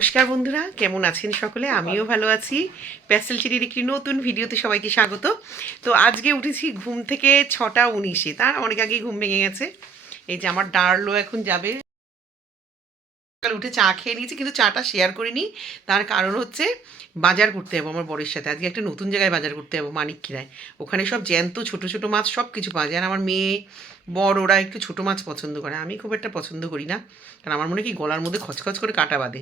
নমস্কার বন্ধুরা, কেমন আছেন সকলে? আমিও ভালো আছি। প্যাস্টেল চিরির একটি নতুন ভিডিওতে সবাইকে স্বাগত। তো আজকে উঠেছি ঘুম থেকে 6টা 19-এ, তার অনেক আগেই ঘুম ভেঙে গেছে। এই যে আমার ডার্লো এখন যাবে। সকালে উঠে চা খেয়ে নিয়েছি, কিন্তু চাটা শেয়ার করিনি। তার কারণ হচ্ছে বাজার করতে যাবো আমার বরের সাথে। আজকে একটা নতুন জায়গায় বাজার করতে যাবো, মানিকখিরায়। ওখানে সব জ্যান্ত ছোট ছোট মাছ সব কিছু পাওয়া যায়। আর আমার মেয়ে বর ওরা একটু ছোটো মাছ পছন্দ করে, আমি খুব একটা পছন্দ করি না, কারণ আমার মনে কি গলার মধ্যে খচখচ করে কাটা বাঁধে।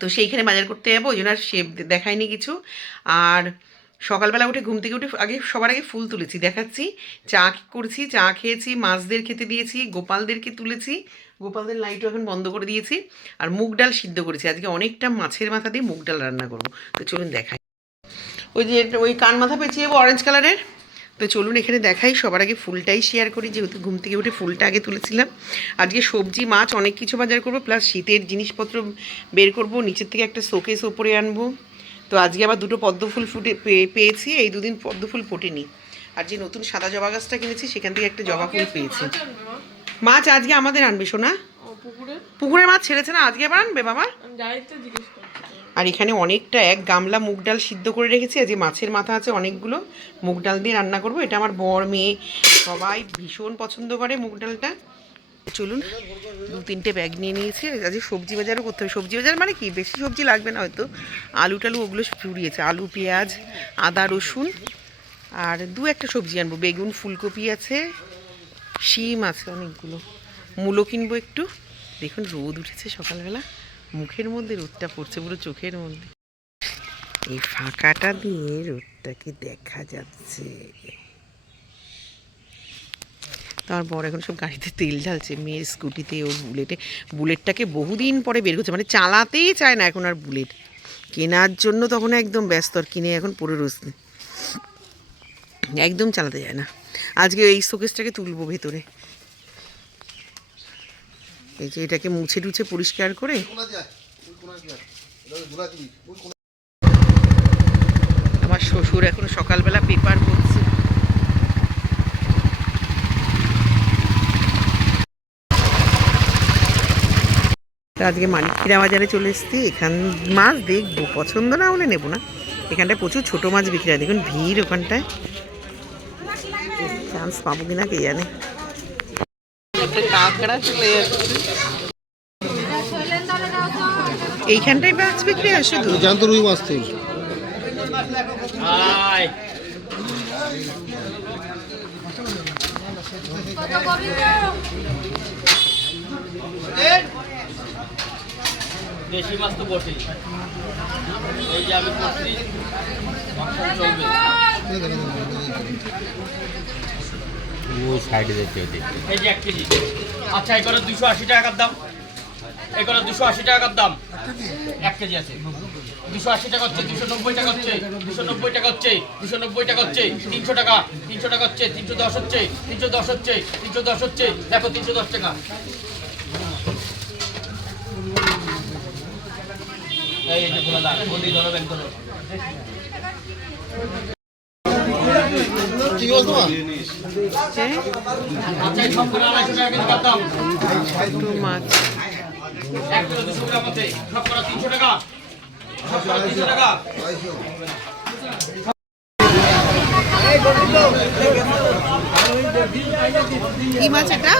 তো সেইখানে বাজার করতে যাবো, ওই জন্য আর শেপ দেখায়নি কিছু। আর সকালবেলা উঠে ঘুম থেকে উঠে সবার আগে ফুল তুলেছি, দেখাচ্ছি। চা করেছি, চা খেয়েছি, মাছদের খেতে দিয়েছি, গোপালদেরকে তুলেছি। গোপালদের লাইটও এখন বন্ধ করে দিয়েছি। আর মুগ ডাল সিদ্ধ করেছি, আজকে অনেকটা মাছের মাথা দিয়ে মুগ ডাল রান্না করবো। তো চলুন দেখাই। ওই যে ওই কান মাথা পেঁচিয়ে যাবো অরেঞ্জ কালারের। তো চলুন এখানে দেখাই। সবার আগে ফুলটাই শেয়ার করি, যেহেতু ঘুম থেকে উঠে ফুলটা আগে তুলেছিলাম। আজকে সবজি মাছ অনেক কিছু বাজার করবো, প্লাস শীতের জিনিসপত্র বের করব। নিচের থেকে একটা শোকেস ওপরে আনবো। তো আজকে আবার দুটো পদ্ম ফুল পেয়েছি, এই দুদিন পদ্ম ফুল ফোটেনি। আর যে নতুন সাদা জবা গাছটা কিনেছি, সেখান থেকে একটা জবা ফুল পেয়েছি। মাছ আজকে আমাদের আনবে শোনা, পুকুরের মাছ ছেড়েছে না, আজকে আবার আনবে বাবা। আর এখানে অনেকটা এক গামলা মুগ ডাল সিদ্ধ করে রেখেছি। আজকে মাছের মাথা আছে অনেকগুলো, মুগ ডাল দিয়ে রান্না করব। এটা আমার বর মেয়ে সবাই ভীষণ পছন্দ করে মুগ ডালটা। চলুন 2-3টে ব্যাগ নিয়ে নিয়েছি। আজকে সবজি বাজারও করতে হবে। সবজি বাজার মানে কি, বেশি সবজি লাগবে না হয়তো, আলু টালু ওগুলো পুড়িয়েছে, আলু পেঁয়াজ আদা রসুন। আর 2-1টা সবজি আনবো, বেগুন ফুলকপি আছে, শিম আছে অনেকগুলো, মূলো কিনবো একটু। দেখুন রোদ উঠেছে সকালবেলা, মুখের মধ্যে রোদটা পড়ছে পুরো চোখের মধ্যে। এই ফাঁকাটা দিয়ে রোদটাকে দেখা যাচ্ছে। তার বর এখন সব গাড়িতে তেল ঢালছে, মেয়ের স্কুটিতে, ওর বুলেটে। বুলেটটাকে বহুদিন পরে বের করছে, মানে চালাতেই চায় না এখন আর বুলেট। কেনার জন্য তখন একদম ব্যস্ত, আর কিনে এখন পরে রয়েছে, একদম চালাতে যায় না। আজকে এই শোকেসটাকে তুলবো ভেতরে। এই যে এটাকে মুছে টুছে পরিষ্কার করে। আমার শ্বশুর এখন সকালবেলা পেপার পড়ছে। আজকে মানিকখিরা বাজারে চলে এসেছি। এখান মাছ দেখবো, পছন্দ না হলে নেবো না। এখানটায় প্রচুর ছোট মাছ বিক্রি হয়, দেখুন ভিড় ওখানটায়। চান্স পাবো কিনা কে জানে। কাঁকড়া চলে যাচ্ছে এইখানটায়, মাছ বিক্রি হয় শুধু জানতো রুই মাছ থেকে। দেশি মাছ তো বটেই, এই যে আমি করছি চলবে। ও সাইডে দেখতে এই যে 1 কেজি। আচ্ছা এই করে 280 টাকার দাম, এই করে 280 টাকার দাম। 1 কেজি আছে 280 টাকা হচ্ছে, 290 টাকা হচ্ছে, 290 টাকা হচ্ছে, 290 টাকা হচ্ছে, 300 টাকা, 300 টাকা হচ্ছে, 310 হচ্ছে, 310 হচ্ছে, 310 হচ্ছে। দেখো 310 টাকা। এই যে খোলা দাম, বলি ধরো ব্যাংক ধরো। আচ্ছা সবগুলো 250 টাকা কেজি দাম। মাছ 1 কিলো 200 গ্রাম আছে, সব করা 300 টাকা, সব করা 300 টাকা। কি মাছ এটা?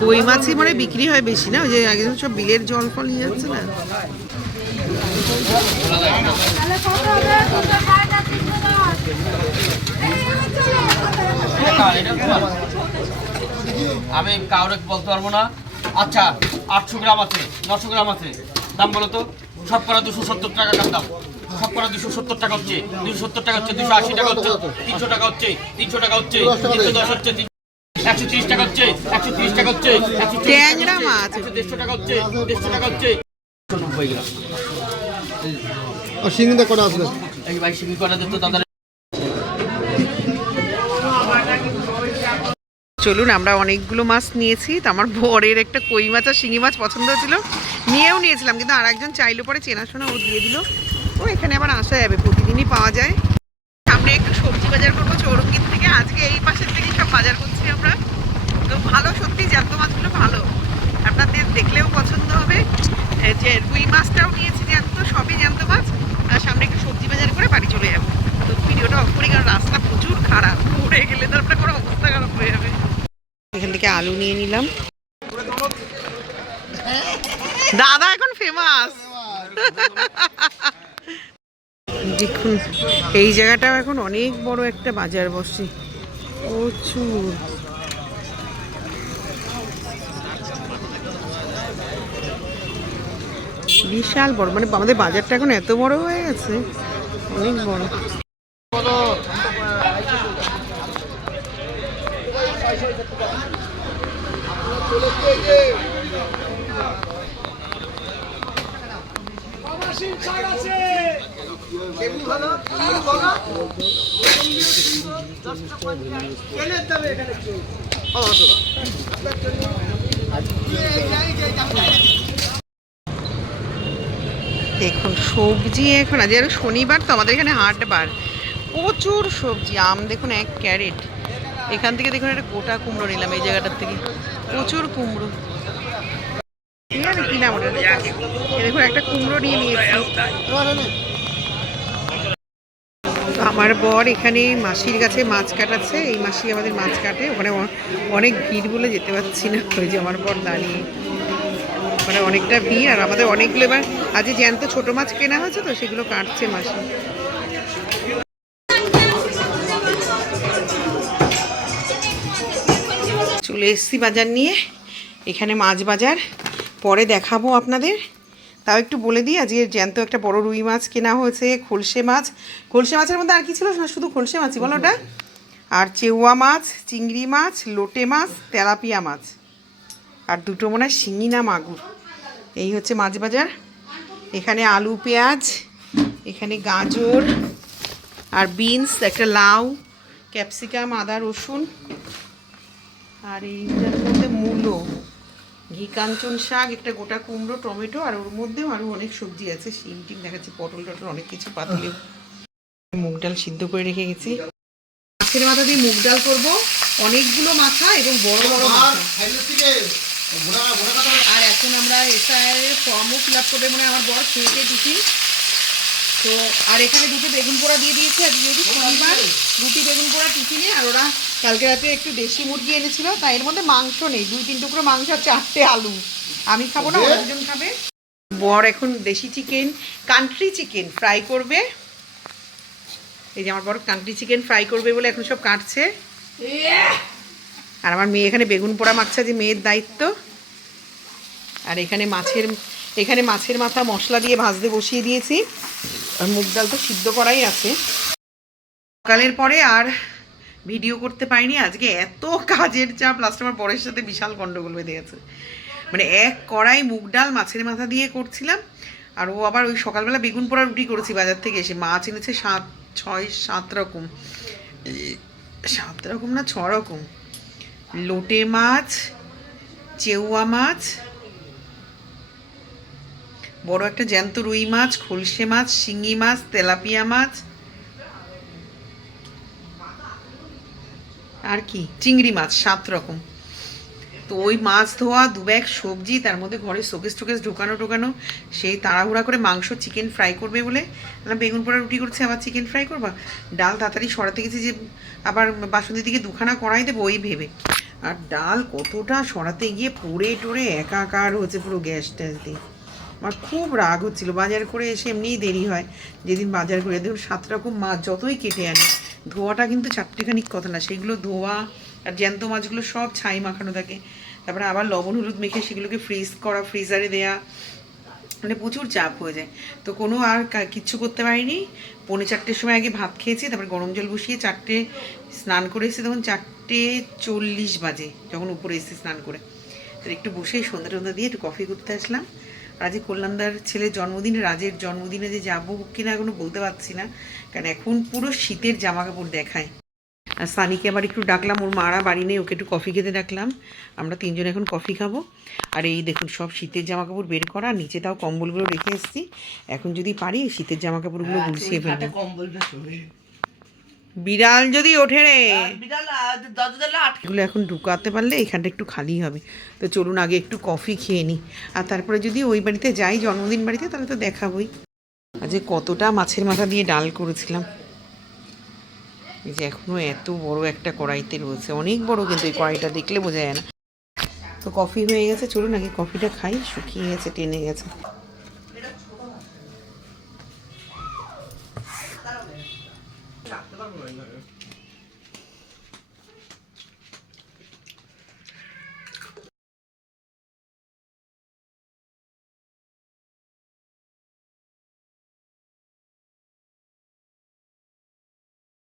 কই মাছই মানে বিক্রি হয় বেশি না, ওই যে আগে সব বিলের জল ফল নিয়ে যাচ্ছে না। আমি কাউরে বলতে পারবো না। আচ্ছা 800 গ্রাম আছে, 900 গ্রাম আছে, দাম বলো তো। সব করা 270 টাকা দাম, সব করা 270 টাকা হচ্ছে, 270 টাকা হচ্ছে, 280 টাকা হচ্ছে, 300 টাকা হচ্ছে, 300 টাকা হচ্ছে, 310 হচ্ছে, 130 টাকা হচ্ছে, 130 টাকা হচ্ছে, 130 টাকা হচ্ছে, 150 টাকা হচ্ছে, 90 গ্রাম। আর শিঙিটা কটা আসবে? এই ভাই শিঙি করা দিত দাদা। চলুন, আমরা অনেকগুলো মাছ নিয়েছি। তো আমার বরের একটা কই মাছ আর শিঙি মাছ পছন্দ হয়েছিল, নিয়েও নিয়েছিলাম, কিন্তু আর একজন চাইলো, পরে চেনাশোনা ও দিয়ে দিল। ও এখানে আবার আসা যাবে, প্রতিদিনই পাওয়া যায়। সামনে একটু সবজি বাজার করবো চৌরঙ্গীর থেকে। আজকে এই পাশের থেকে সব বাজার করছি আমরা। তো ভালো, সত্যি জ্যান্ত মাছগুলো ভালো, আপনাদের দেখলেও পছন্দ হবে। আলু নিয়ে নিলাম। দাদা এখন ফেমাস। দেখুন এই জায়গাটাও এখন অনেক বড় একটা বাজার বসে, প্রচুর। বিশাল বড়, মানে আমাদের বাজারটা এখন এত বড় হয়ে গেছে, অনেক বড়। দেখুন সবজি এখন আজ আর শনিবার তো আমাদের এখানে হাটবার, প্রচুর সবজি। আম দেখুন 1 ক্যারেট। এখান থেকে দেখুন একটা গোটা কুমড়ো নিলাম এই জায়গাটার থেকে, প্রচুর কুমড়ো। ঠিক আছে কি নাম ওটা, দেখুন একটা কুমড়ো নিয়ে নিয়েছি। আমার বর এখানে মাসির কাছে মাছ কাটাচ্ছে, এই মাসি আমাদের মাছ কাটে, ওখানে অনেক ভিড় বলে যেতে পারছি না। ওই যে আমার বর দাঁড়িয়ে, মানে অনেকটা ভিড়। আর আমাদের অনেকগুলো এবার আজ জ্যান্ত ছোট মাছ কেনা হয়েছে তো সেগুলো কাটছে মাসি। চলে এসছি বাজার নিয়ে, এখানে মাছ বাজার পরে দেখাবো আপনাদের। তাও একটু বলে দিই, আজকে জ্যান্ত একটা বড় রুই মাছ কেনা হয়েছে, খলসে মাছ। খলসে মাছের মধ্যে আর কি ছিল না, শুধু খলসে মাছই বলো ওটা। আর চেউয়া মাছ, চিংড়ি মাছ, লোটে মাছ, তেলাপিয়া মাছ, আর দুটো মনে হয় শিঙি না মাগুর। এই হচ্ছে মাছ বাজার। এখানে আলু পেঁয়াজ, এখানে গাজর আর বিনস, একটা লাউ, ক্যাপসিকাম, আদা রসুন, আর এইটার মধ্যে মূলো, ঘি কাঞ্চন শাক, একটা গোটা কুমড়ো, টমেটো, আর ওর মধ্যেও আরও অনেক সবজি আছে, শিম টিম দেখাচ্ছি, পটল টটল অনেক কিছু, পাতলে। মুগ ডাল সিদ্ধ করে রেখে গেছি, মাছের মাথা দিয়ে মুগ ডাল করবো, অনেকগুলো মাথা এবং বড় বড় মাথা। আর এখন আমরা এসআইয়ের ফর্মও ফিল আপ করবে, মানে আমার বর খেয়েছে টিফিন তো। আর এখানে দুটো বেগুন পোড়া দিয়ে দিয়েছে, আজকে যেহেতু শনিবার, দুটি বেগুন পোড়া টিফিনে। আর ওরা কালকে রাতে একটু দেশি মুরগি এনেছিল, তাই এর মধ্যে মাংস নেই, 2-3 টুকরো মাংস আর 4টে আলু। আমি খাবো না, ওরা দুজন খাবে। বর এখন দেশি চিকেন, কান্ট্রি চিকেন ফ্রাই করবে। এই যে আমার বর কান্ট্রি চিকেন ফ্রাই করবে বলে এখন সব কাটছে। আর আমার মেয়ে এখানে বেগুন পোড়া মাখছে, যে মেয়ের দায়িত্ব। আর এখানে মাছের মাথা মশলা দিয়ে ভাজতে বসিয়ে দিয়েছি, আর মুগ ডাল তো সিদ্ধ করাই আছে। সকালের পরে আর ভিডিও করতে পারিনি, আজকে এত কাজের চাপ, লাস্ট আমার বরের সাথে বিশাল গন্ডগোল বেঁধে গেছে। মানে এক কড়াই মুগ ডাল মাছের মাথা দিয়ে করছিলাম, আর ও আবার ওই সকালবেলা বেগুন পোড়া রুটি করেছি বাজার থেকে এসে। মাছ এনেছে 7 রকম, 7 রকম না 6 রকম, লোটে মাছ, চেউয়া মাছ, বড় একটা জ্যান্ত রুই মাছ, খলসে মাছ, শিঙি মাছ, তেলাপিয়া মাছ, আর কি চিংড়ি মাছ, 7 রকম। তো ওই মাছ ধোয়া, 2 ব্যাগ সবজি, তার মধ্যে ঘরে শোকেস টোকেস ঢোকানো, সেই তাড়াহুড়া করে মাংস চিকেন ফ্রাই করবে বলে বেগুন পোড়া রুটি করছে, আবার চিকেন ফ্রাই করবা। ডাল তাড়াতাড়ি সরাতে গেছি, যে আবার বাসন্তী দিকে 2খানা কড়াই দেবো ওই ভেবে। আর ডাল কতটা সরাতে গিয়ে পড়ে টরে একাকার হচ্ছে পুরো গ্যাস ট্যাস দিয়ে। আমার খুব রাগ হচ্ছিল। বাজার করে এসে এমনিই দেরি হয়, যেদিন বাজার করে দেখুন 7 রকম মাছ যতই কেটে আনি, ধোয়াটা কিন্তু 4টেখানিক কথা না, সেগুলো ধোয়া। আর জ্যান্ত মাছগুলো সব ছাই মাখানো থাকে, তারপরে আবার লবণ হলুদ মেখে সেগুলোকে ফ্রিজ করা, ফ্রিজারে দেয়া, মানে প্রচুর চাপ হয়ে যায়। তো কোনো আর কিচ্ছু করতে পারিনি। 4:45 সময় আগে ভাত খেয়েছি, তারপরে গরম জল বসিয়ে 4টে স্নান করে এসেছি, তখন 4:40 বাজে যখন উপরে এসেছি স্নান করে। তো একটু বসেই সন্ধ্যা দিয়ে একটু কফি করতে আসলাম। আজকে কল্যাণদার ছেলের জন্মদিন, রাজের জন্মদিনে যে যাবো কিনা এখনো বলতে পারছি না, কারণ এখন পুরো শীতের জামা কাপড় দেখায়। আর সানিকে আবার একটু ডাকলাম, ওর মারা বাড়ি নেই, ওকে একটু কফি খেতে ডাকলাম। আমরা 3জন এখন কফি খাবো। আর এই দেখুন সব শীতের জামা কাপড় বের করা, নিচে তাও কম্বলগুলো রেখে এসেছি। এখন যদি পারি শীতের জামা কাপড়গুলো গুছিয়ে ফেলবো। বিড়াল যদি ওঠে রে, এগুলো এখন ঢুকাতে পারলে এখানটা একটু খালি হবে। তো চলুন আগে একটু কফি খেয়ে নিই, আর তারপরে যদি ওই বাড়িতে যাই, জন্মদিন বাড়িতে, তাহলে তো দেখাবই। আজকে কতটা মাছের মাথা দিয়ে ডাল করেছিলাম, এই যে এখনো এত বড় একটা কড়াইতে রয়েছে, অনেক বড়, কিন্তু এই কড়াইটা দেখলে বোঝা যায় না। তো কফি হয়ে গেছে, চলুন আগে কফিটা খাই, শুকিয়ে গেছে, টেনে গেছে।